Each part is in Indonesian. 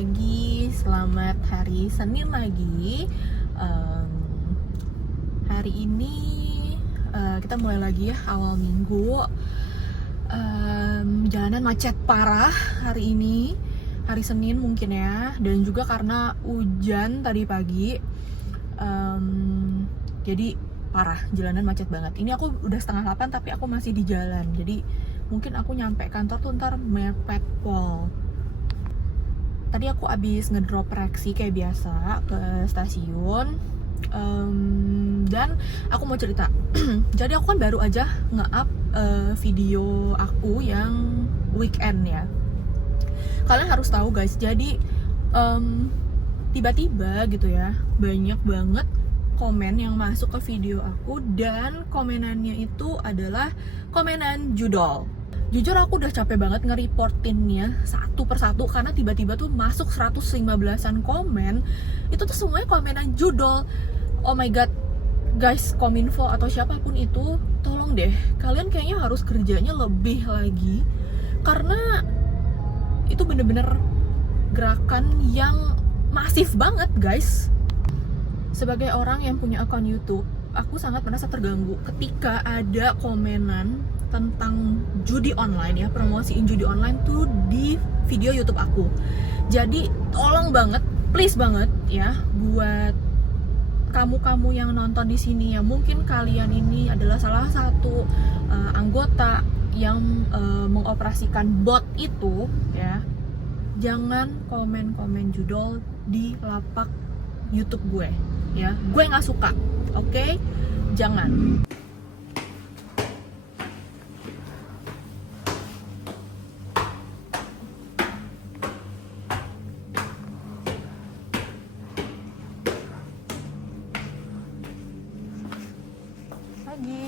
pagi, selamat hari Senin lagi. Hari ini kita mulai lagi ya, awal minggu. Jalanan macet parah hari ini, hari Senin mungkin ya. Dan juga karena hujan tadi pagi, jadi parah, jalanan macet banget. Ini aku udah 7:30 tapi aku masih di jalan. Jadi mungkin aku nyampe kantor tuh ntar mepet pol. Tadi aku abis ngedrop Rexy kayak biasa ke stasiun. Dan aku mau cerita. Jadi aku kan baru aja nge-up video aku yang weekend ya. Kalian harus tahu guys, jadi tiba-tiba gitu ya, banyak banget komen yang masuk ke video aku. Dan komenannya itu adalah komenan judol. Jujur aku udah capek banget nge-reportinnya satu persatu, karena tiba-tiba tuh masuk 115-an komen. Itu tuh semuanya komenan judol. Oh my god, guys, Kominfo atau siapapun itu, tolong deh, kalian kayaknya harus kerjanya lebih lagi. Karena itu bener-bener gerakan yang masif banget guys. Sebagai orang yang punya akun YouTube, aku sangat merasa terganggu ketika ada komenan tentang judi online ya, promosiin judi online tuh di video YouTube aku. Jadi tolong banget, please banget ya, buat kamu-kamu yang nonton di sini ya, mungkin kalian ini adalah salah satu anggota yang mengoperasikan bot itu ya, jangan komen-komen judol di lapak YouTube gue ya, gue nggak suka, oke? Jangan. Lagi.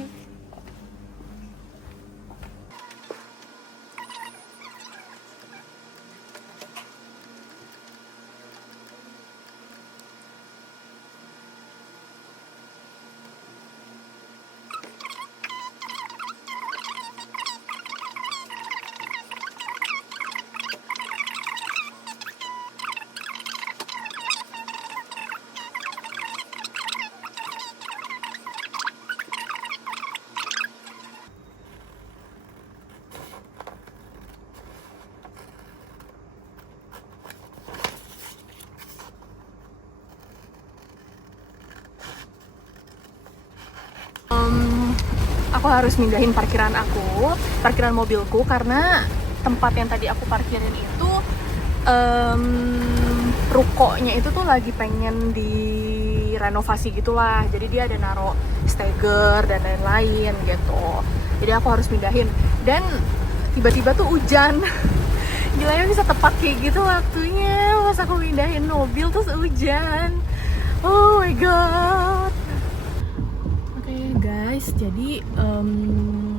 Aku harus mindahin parkiran mobilku, karena tempat yang tadi aku parkirin itu rukonya itu tuh lagi pengen direnovasi gitulah. Jadi dia ada naro steger dan lain-lain gitu. Jadi aku harus mindahin. Dan tiba-tiba tuh hujan. Gilanya bisa tepat kayak gitu waktunya pas aku mindahin mobil terus hujan. Oh my god. Guys, jadi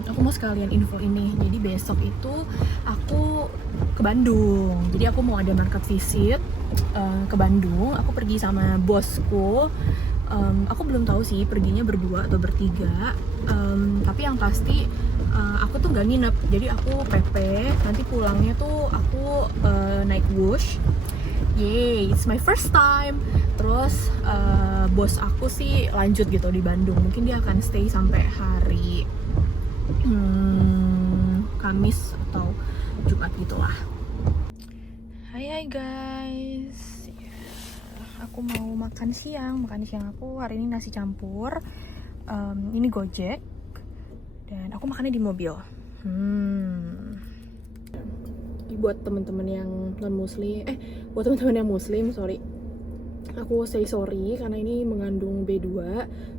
aku mau sekalian info ini. Jadi besok itu aku ke Bandung. Jadi aku mau ada market visit ke Bandung. Aku pergi sama bosku. Aku belum tahu sih perginya berdua atau bertiga. Tapi yang pasti aku tuh gak nginep. Jadi aku PP. Nanti pulangnya tuh aku naik Wush. Yay, it's my first time. Terus bos aku sih lanjut gitu di Bandung. Mungkin dia akan stay sampai hari Kamis atau Jumat gitulah. Hai guys, aku mau makan siang. Aku hari ini nasi campur. Ini Gojek. Dan aku makannya di mobil. Buat teman-teman yang buat teman-teman yang muslim, sorry, aku say sorry karena ini mengandung B2,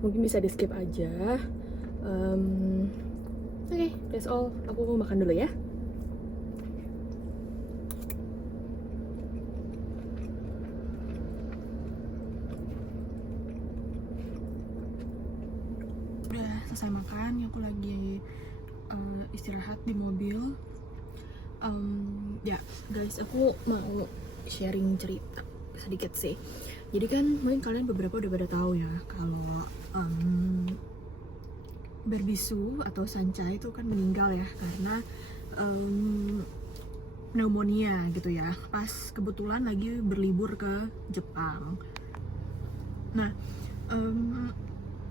mungkin bisa di skip aja. Oke, that's all. Aku mau makan dulu ya. Udah selesai makan, aku lagi istirahat di mobil. Ya guys, aku mau sharing cerita sedikit sih. Jadi kan mungkin kalian beberapa udah pada tahu ya kalau Berbisu atau Sanca itu kan meninggal ya, karena pneumonia gitu ya, pas kebetulan lagi berlibur ke Jepang. Nah,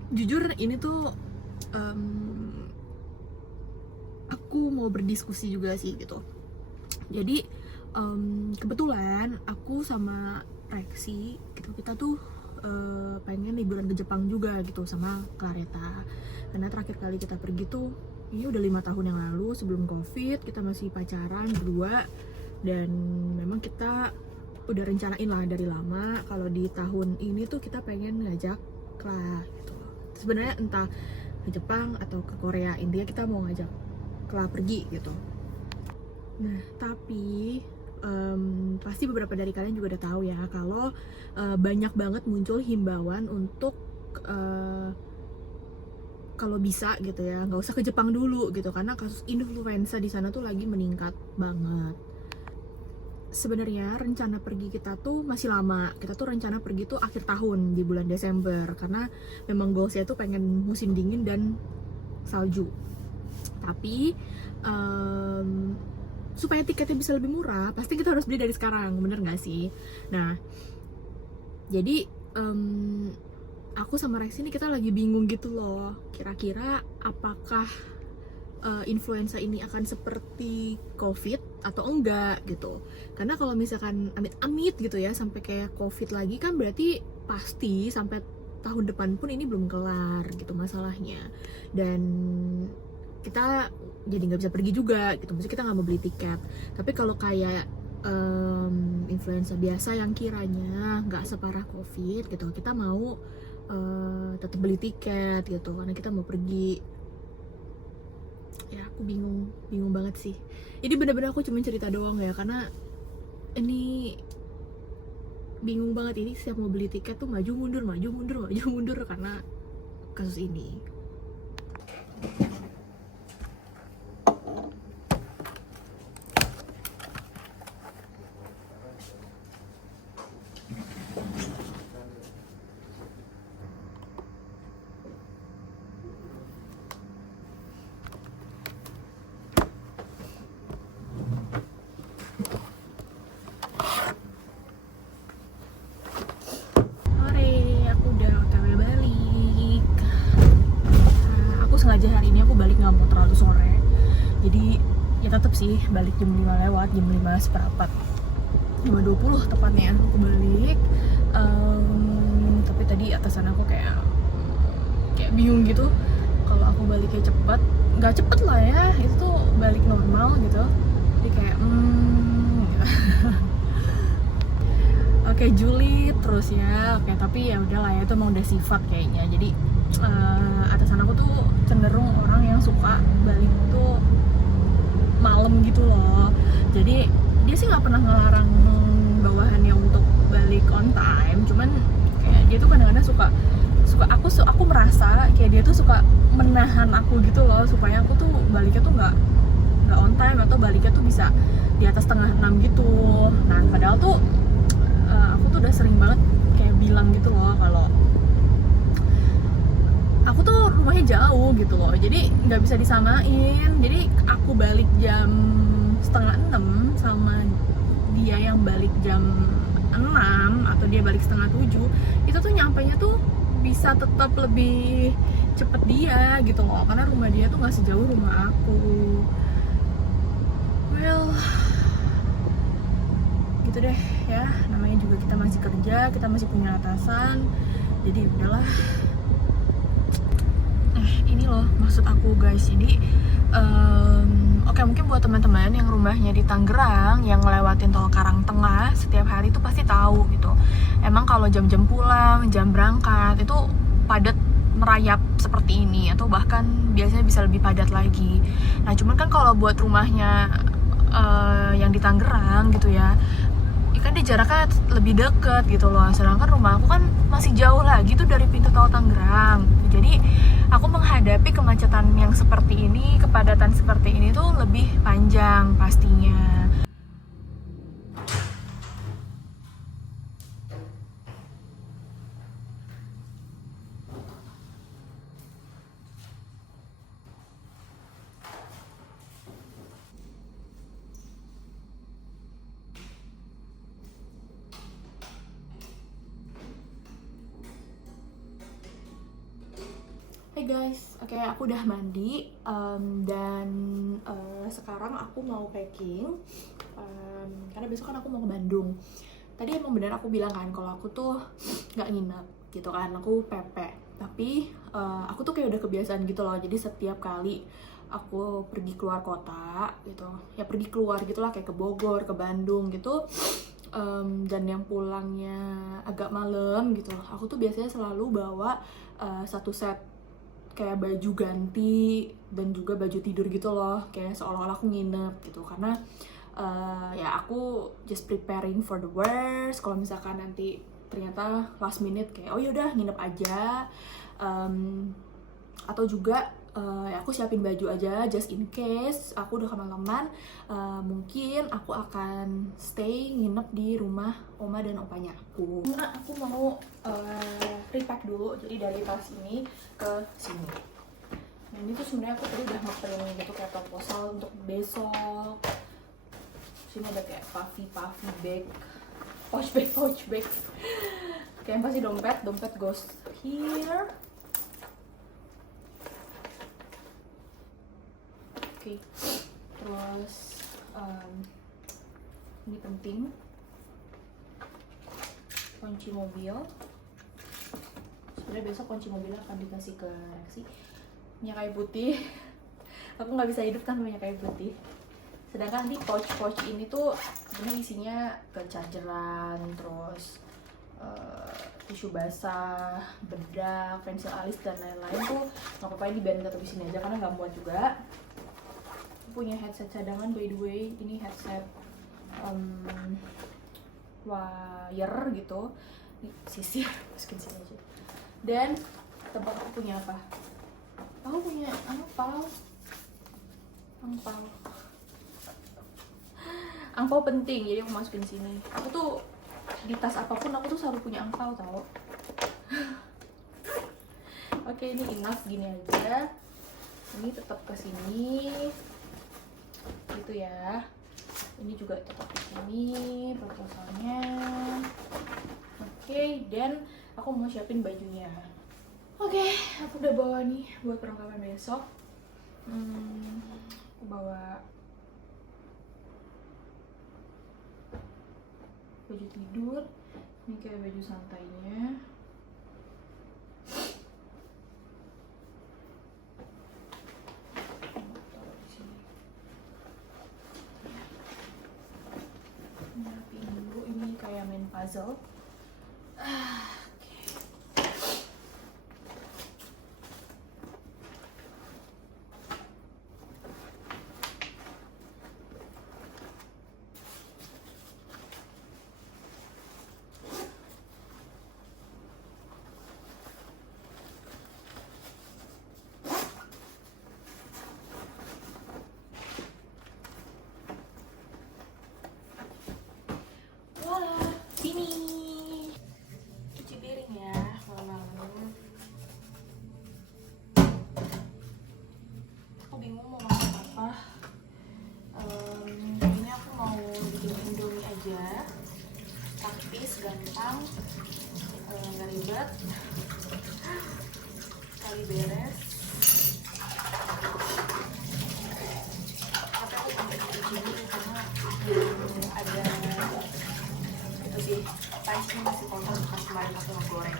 jujur ini tuh aku mau berdiskusi juga sih gitu. Jadi kebetulan aku sama Rexi gitu, kita tuh pengen liburan ke Jepang juga gitu sama Clareta, karena terakhir kali kita pergi tuh ini udah 5 tahun yang lalu sebelum COVID. Kita masih pacaran berdua dan memang kita udah rencanain lah dari lama kalau di tahun ini tuh kita pengen ngajak Kla gitu. Sebenarnya entah ke Jepang atau ke Korea, intinya kita mau ngajak Kla pergi gitu. Nah tapi pasti beberapa dari kalian juga udah tahu ya kalau banyak banget muncul himbauan untuk kalau bisa gitu ya nggak usah ke Jepang dulu gitu, karena kasus influenza di sana tuh lagi meningkat banget. Sebenarnya rencana pergi kita tuh masih lama. Kita tuh rencana pergi tuh akhir tahun di bulan Desember, karena memang goalsnya tuh pengen musim dingin dan salju. Tapi supaya tiketnya bisa lebih murah, pasti kita harus beli dari sekarang, bener nggak sih? Nah, jadi aku sama Rex ini kita lagi bingung gitu loh. Kira-kira apakah influenza ini akan seperti COVID atau enggak gitu? Karena kalau misalkan amit-amit gitu ya sampai kayak COVID lagi, kan berarti pasti sampai tahun depan pun ini belum kelar gitu masalahnya. Dan kita jadi nggak bisa pergi juga gitu, maksudnya kita nggak mau beli tiket. Tapi kalau kayak influenza biasa yang kiranya nggak separah COVID gitu, kita mau tetap beli tiket gitu karena kita mau pergi. Ya aku bingung banget sih. Ini bener-bener aku cuma cerita doang ya, karena ini bingung banget. Ini setiap mau beli tiket tuh maju mundur karena kasus ini. Sengaja hari ini aku balik nggak mau terlalu sore, jadi ya tetap sih balik jam 5 lewat, jam 5 seperempat, 5:20 tepatnya aku balik. Tapi tadi atasan aku kayak bingung gitu kalau aku baliknya cepet. Nggak cepet lah ya, itu tuh balik normal gitu, jadi kayak gitu. Oke, julid terus ya. Oke, tapi ya udahlah ya, itu emang udah sifat kayaknya. Jadi atasan aku tuh cenderung orang yang suka balik tuh malam gitu loh. Jadi dia sih nggak pernah ngelarang bawahannya untuk balik on time, cuman kayak dia tuh kadang-kadang suka aku merasa kayak dia tuh suka menahan aku gitu loh, supaya aku tuh baliknya tuh nggak on time atau baliknya tuh bisa di atas 5:30 gitu. Nah padahal tuh aku tuh udah sering banget kayak bilang gitu loh kalau aku tuh rumahnya jauh gitu loh, jadi nggak bisa disamain. Jadi aku balik jam 5:30 sama dia yang balik jam 6 atau dia balik 6:30, itu tuh nyampainya tuh bisa tetap lebih cepet dia gitu loh, karena rumah dia tuh nggak sejauh rumah aku. Well, gitu deh ya, namanya juga kita masih kerja, kita masih punya atasan, jadi udahlah. Ini loh maksud aku guys, jadi oke, mungkin buat teman-teman yang rumahnya di Tangerang yang ngelewatin tol Karangtengah setiap hari itu pasti tahu gitu. Emang kalau jam-jam pulang, jam berangkat itu padat merayap seperti ini, atau bahkan biasanya bisa lebih padat lagi. Nah cuman kan kalau buat rumahnya yang di Tangerang gitu ya, kan dia jaraknya lebih deket gitu loh, sedangkan rumah aku kan masih jauh lagi tuh dari pintu tol Tangerang. Jadi aku menghadapi kemacetan yang seperti ini, kepadatan seperti ini tuh lebih panjang pastinya. Hai guys, oke aku udah mandi dan sekarang aku mau packing karena besok kan aku mau ke Bandung. Tadi emang bener aku bilang kan kalau aku tuh nggak nginep gitu kan, aku PP. Tapi aku tuh kayak udah kebiasaan gitu loh, jadi setiap kali aku pergi keluar kota gitu, ya pergi keluar gitulah kayak ke Bogor, ke Bandung gitu, dan yang pulangnya agak malam gitu, aku tuh biasanya selalu bawa satu set kayak baju ganti dan juga baju tidur gitu loh, kayak seolah-olah aku nginep gitu, karena ya aku just preparing for the worst kalau misalkan nanti ternyata last minute kayak oh yaudah nginep aja, atau juga ya aku siapin baju aja just in case aku udah kemalaman, mungkin aku akan stay nginep di rumah oma dan opanya aku. Nah, aku mau repack dulu, jadi dari tas ini ke sini. Nah ini tuh sebenarnya aku tadi udah ngeprint gitu kayak proposal untuk besok. Sini ada kayak puffy bag, pouch bag. Kayak pasti dompet goes here. Oke. Terus ini penting, kunci mobil. Sebenarnya besok kunci mobilnya akan dikasih ke Rexi. Minyak kayu putih. Aku nggak bisa hidup tanpa minyak kayu putih. Sedangkan di pouch ini tuh sebenarnya isinya ke chargeran, terus tisu basah, bedak, pensil alis dan lain-lain tuh nggak apa-apa di band atau di sini aja karena nggak muat juga. Punya headset cadangan by the way, ini headset wire gitu, ini sisir masukin sini aja. Dan tempat aku punya apa? Aku punya angpau penting, jadi aku masukin sini. Aku tuh di tas apapun aku tuh selalu punya angpau tau. Oke, ini enough gini aja. Ini tetap ke sini gitu ya. Ini juga tetap di sini proposalnya. Oke, dan aku mau siapin bajunya. Oke, aku udah bawa nih buat perlengkapan besok. Aku bawa baju tidur, ini kayak baju santainya. Rapiin dulu, ini kayak main puzzle. Sini cuci piring ya malam-malam. Aku bingung mau makan apa. Kayaknya aku mau bikin indomie aja, praktis, gampang, nggak ribet, kali beres. Tapi aku sampai di sini karena ada itu sih, paisnya masih kotor bekas kemarin aku ngegoreng.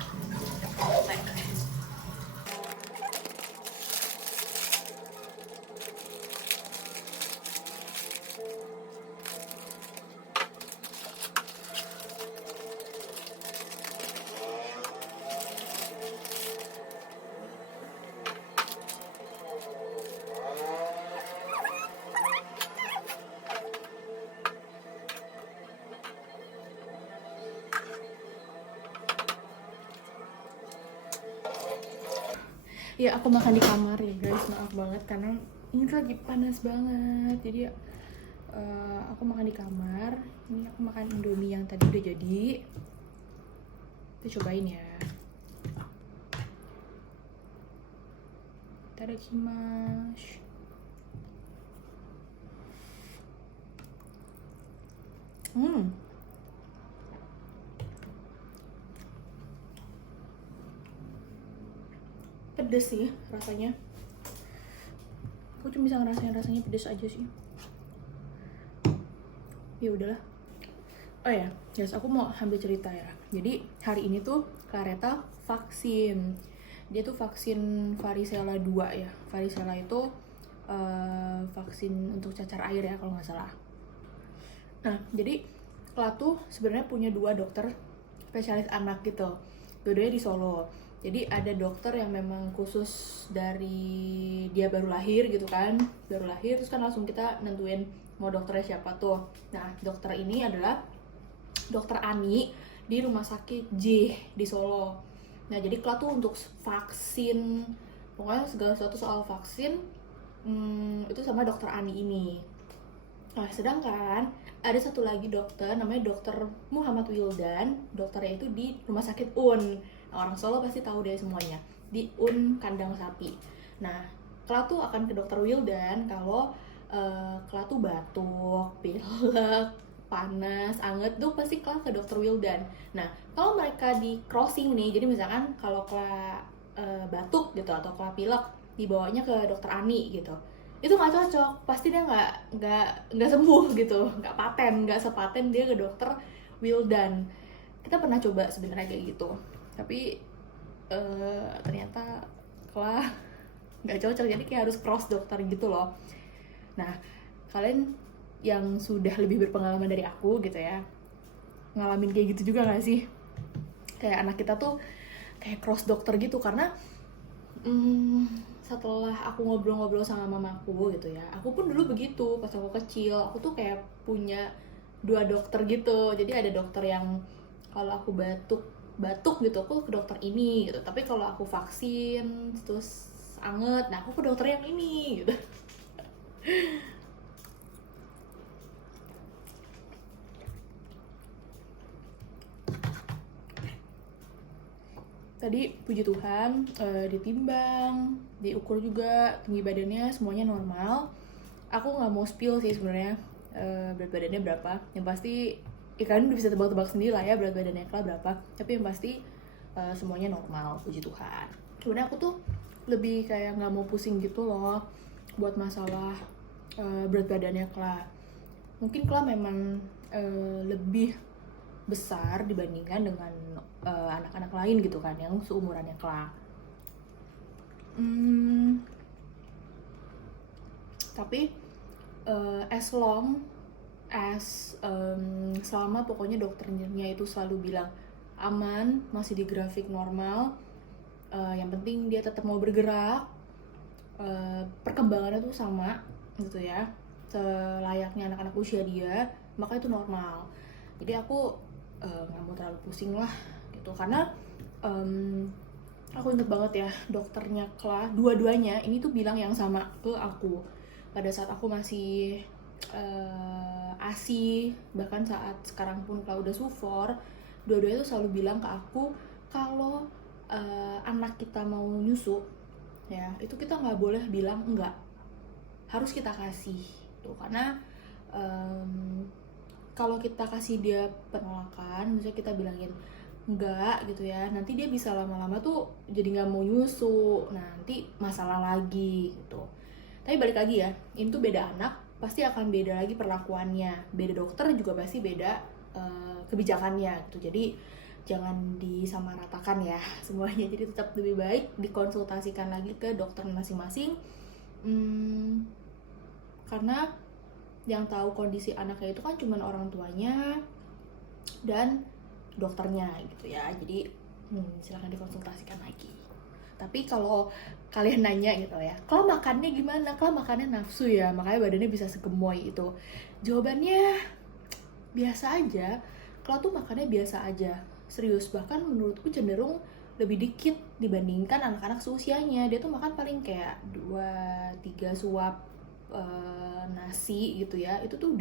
Ya aku makan di kamar ya guys, maaf banget karena ini lagi panas banget, jadi aku makan di kamar. Ini aku makan indomie yang tadi udah jadi, kita cobain ya. Itadakimasu. Pedes. pedes sih rasanya. Aku cuma bisa ngerasain rasanya pedes aja sih. Ya udahlah. Oh ya, guys, aku mau ambil cerita ya. Jadi hari ini tuh Clareta vaksin. Dia tuh vaksin varicella 2 ya. Varicella itu vaksin untuk cacar air ya kalau nggak salah. Nah, jadi Kla tuh sebenarnya punya 2 dokter spesialis anak gitu. Dua-duanya di Solo. Jadi ada dokter yang memang khusus dari dia baru lahir gitu kan. Baru lahir terus kan langsung kita nentuin mau dokternya siapa tuh. Nah, dokter ini adalah Dokter Ani di Rumah Sakit J di Solo. Nah, jadi Kla tuh untuk vaksin, pokoknya segala sesuatu soal vaksin itu sama Dokter Ani ini. Nah, sedangkan ada satu lagi dokter namanya Dokter Muhammad Wildan. Dokternya itu di Rumah Sakit UN. Nah, orang Solo pasti tahu deh semuanya. Di UN Kandang Sapi. Nah, Kla tuh akan ke Dokter Wildan kalau Kla tuh batuk, pilek, panas, anget tuh pasti Kla ke Dokter Wildan. Nah, kalau mereka di crossing nih, jadi misalkan kalau Kla batuk gitu atau Kla pilek, dibawanya ke Dokter Ani gitu. Itu nggak cocok, pasti dia nggak sembuh gitu, nggak paten, nggak sepaten dia ke Dokter Wildan. Kita pernah coba sebenarnya kayak gitu, tapi ternyata Kla nggak cocok, jadi kayak harus cross dokter gitu loh. Nah, kalian yang sudah lebih berpengalaman dari aku gitu ya, ngalamin kayak gitu juga nggak sih? Kayak anak kita tuh kayak cross dokter gitu, karena setelah aku ngobrol-ngobrol sama mamaku gitu ya, aku pun dulu begitu pas aku kecil. Aku tuh kayak punya 2 dokter gitu. Jadi ada dokter yang kalau aku batuk gitu aku ke dokter ini gitu, tapi kalau aku vaksin terus anget, nah aku ke dokter yang ini gitu. Tadi puji Tuhan ditimbang, diukur juga tinggi badannya, semuanya normal. Aku nggak mau spill sih sebenarnya berat badannya berapa. Yang pasti kalian udah bisa tebak-tebak sendiri lah ya berat badannya Kla berapa. Tapi yang pasti semuanya normal, puji Tuhan. Sebenarnya aku tuh lebih kayak nggak mau pusing gitu loh buat masalah berat badannya Kla. Mungkin Kla memang lebih besar dibandingkan dengan anak-anak lain gitu kan yang seumurannya Kla. Tapi as long as selama pokoknya dokternya itu selalu bilang aman, masih di grafik normal, yang penting dia tetap mau bergerak, perkembangannya tuh sama gitu ya, selayaknya anak-anak usia dia, maka itu normal. Jadi aku nggak mau terlalu pusing lah gitu, karena aku inget banget ya dokternya Kla, dua-duanya ini tuh bilang yang sama ke aku pada saat aku masih ASI, bahkan saat sekarang pun Kla udah sufor. Dua-duanya tuh selalu bilang ke aku kalau anak kita mau nyusu ya, itu kita nggak boleh bilang enggak, harus kita kasih tuh. Karena kalau kita kasih dia penolakan, misalnya kita bilangin enggak gitu ya, nanti dia bisa lama-lama tuh jadi nggak mau nyusu, nanti masalah lagi gitu. Tapi balik lagi ya, ini tuh beda anak, pasti akan beda lagi perlakuannya, beda dokter juga pasti beda kebijakannya gitu. Jadi jangan disamaratakan ya semuanya. Jadi tetap lebih baik dikonsultasikan lagi ke dokter masing-masing, karena yang tahu kondisi anaknya itu kan cuma orang tuanya dan dokternya gitu ya. Jadi silahkan dikonsultasikan lagi. Tapi kalau kalian nanya gitu ya, kalau makannya gimana? Kalau makannya nafsu ya, makanya badannya bisa segemoy itu. Jawabannya biasa aja. Kalau tuh makannya biasa aja, serius. Bahkan menurutku cenderung lebih dikit dibandingkan anak-anak seusianya. Dia tuh makan paling kayak 2-3 suap nasi gitu ya. Itu tuh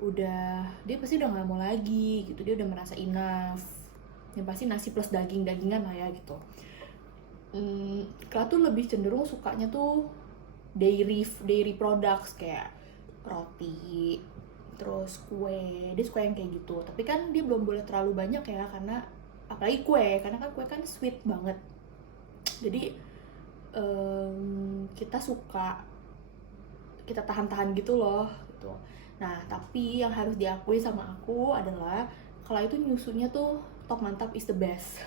udah dia pasti udah nggak mau lagi gitu, dia udah merasa enough. Yang pasti nasi plus dagingan lah ya gitu. Kla tuh lebih cenderung sukanya tuh dairy products kayak roti, terus kue. Dia suka yang kayak gitu. Tapi kan dia belum boleh terlalu banyak ya, karena apalagi kue, karena kan kue kan sweet banget. Jadi kita suka kita tahan-tahan gitu loh gitu. Nah tapi yang harus diakui sama aku adalah kalau itu nyusunya tuh top mantap is the best.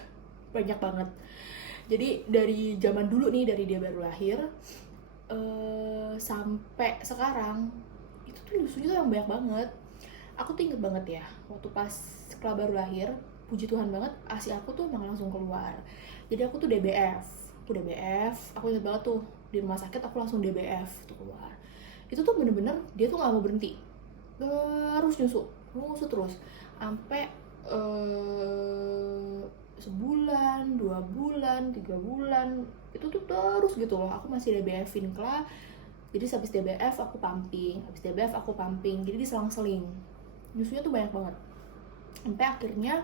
Banyak banget. Jadi dari zaman dulu nih, dari dia baru lahir sampai sekarang itu tuh nyusunya tuh yang banyak banget. Aku tuh inget banget ya waktu pas Kla baru lahir, puji Tuhan banget ASI aku tuh emang langsung keluar. Jadi aku tuh DBF, aku inget banget tuh di rumah sakit aku langsung DBF tuh keluar. Itu tuh bener-bener dia tuh nggak mau berhenti, harus nyusu terus sampai sebulan, 2 bulan, 3 bulan itu tuh terus gitu loh. Aku masih DBF-in Kla, jadi habis DBF aku pumping, jadi diselang-seling nyusunya tuh banyak banget sampai akhirnya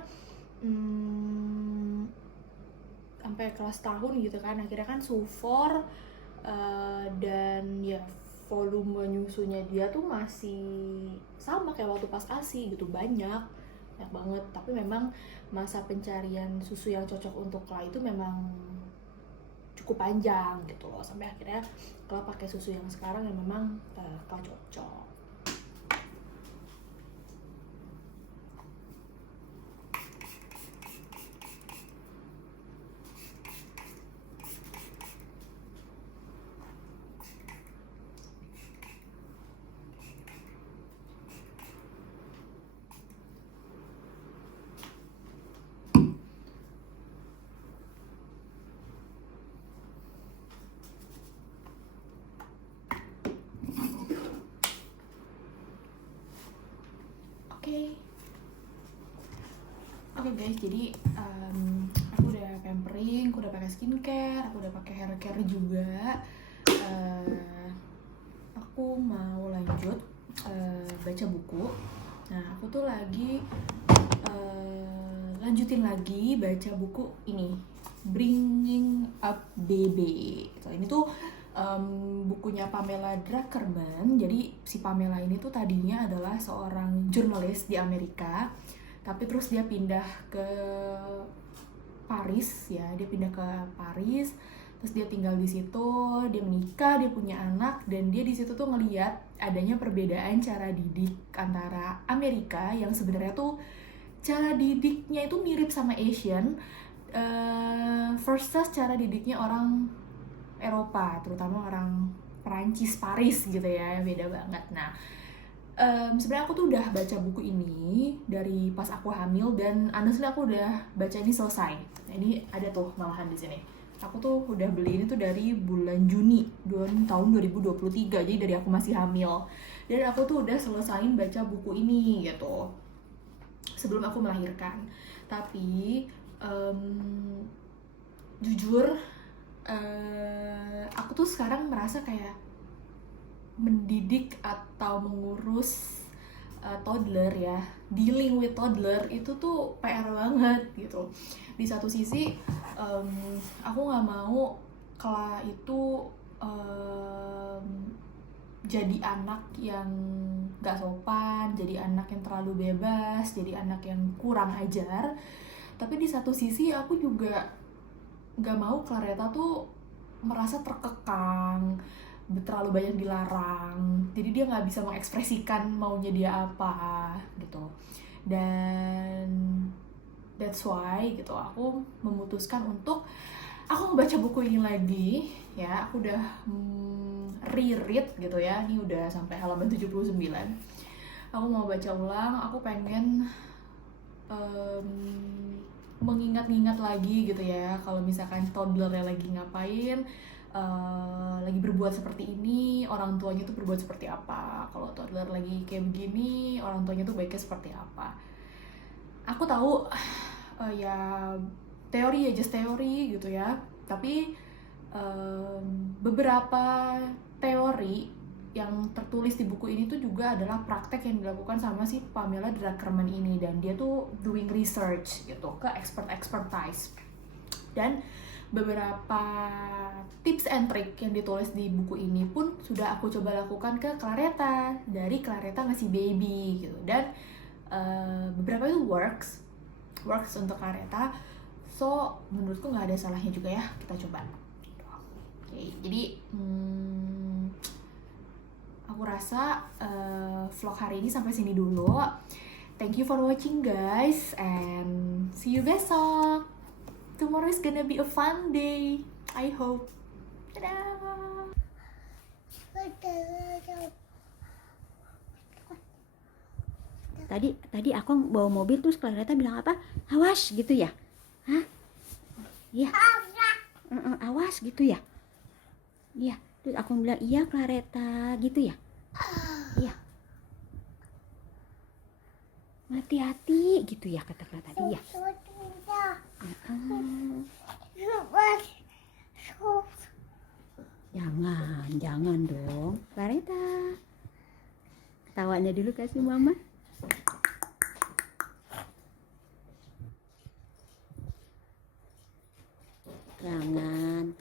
sampai kelas tahun gitu kan, akhirnya kan sufor dan ya volume nyusunya dia tuh masih sama kayak waktu pas ASI gitu, banyak banget. Tapi memang masa pencarian susu yang cocok untuk Kla itu memang cukup panjang gitu loh, sampai akhirnya Kla pakai susu yang sekarang yang memang Kla cocok. Oke guys, jadi aku udah pampering, aku udah pakai skincare, aku udah pakai hair care juga. Aku mau lanjut baca buku. Nah, aku tuh lagi lanjutin lagi baca buku ini, Bringing Up Baby. So, ini tuh bukunya Pamela Druckerman. Jadi si Pamela ini tuh tadinya adalah seorang jurnalis di Amerika, tapi terus dia pindah ke Paris ya, terus dia tinggal di situ, dia menikah, dia punya anak, dan dia di situ tuh ngeliat adanya perbedaan cara didik antara Amerika yang sebenarnya tuh cara didiknya itu mirip sama Asian versus cara didiknya orang Eropa, terutama orang Perancis, Paris gitu ya, beda banget. Nah, sebenarnya aku tuh udah baca buku ini dari pas aku hamil, dan honestly aku udah baca ini selesai. Nah, ini ada tuh malahan di sini. Aku tuh udah beli ini tuh dari bulan Juni tahun 2023, jadi dari aku masih hamil. Dan aku tuh udah selesaiin baca buku ini gitu sebelum aku melahirkan. Tapi jujur aku tuh sekarang merasa kayak mendidik atau mengurus toddler ya, dealing with toddler itu tuh PR banget gitu. Di satu sisi aku nggak mau Kla itu jadi anak yang nggak sopan, jadi anak yang terlalu bebas, jadi anak yang kurang ajar. Tapi di satu sisi aku juga nggak mau Clareta tuh merasa terkekang, terlalu banyak dilarang, jadi dia nggak bisa mengekspresikan maunya dia apa gitu. Dan that's why gitu aku memutuskan untuk aku ngebaca buku ini lagi ya. Aku udah reread gitu ya, ini udah sampai halaman 79. Aku mau baca ulang, aku pengen mengingat-ingat lagi gitu ya, kalau misalkan toddlernya lagi ngapain, lagi berbuat seperti ini, orang tuanya tuh berbuat seperti apa. Kalau toddler lagi kayak begini, orang tuanya tuh baiknya seperti apa. Aku tahu ya teori ya, just teori gitu ya, tapi beberapa teori yang tertulis di buku ini tuh juga adalah praktek yang dilakukan sama si Pamela Druckerman ini, dan dia tuh doing research gitu ke expertise. Dan beberapa tips and trick yang ditulis di buku ini pun sudah aku coba lakukan ke Clareta, dari Clareta masih baby gitu. Dan beberapa itu works untuk Clareta, so menurutku nggak ada salahnya juga ya kita coba. Oke, jadi aku rasa vlog hari ini sampai sini dulu. Thank you for watching guys, and see you besok. Tomorrow is gonna be a fun day, I hope. Dadah. Tadi aku bawa mobil terus Claretta bilang apa? Awas gitu ya? Hah? Iya. Awas gitu ya? Iya. Terus aku bilang iya Claretta gitu ya? Iya. Hati-hati gitu ya kata Claretta tadi ya. Jangan dong Claretta. Ketawanya dulu kasih mama. Jangan.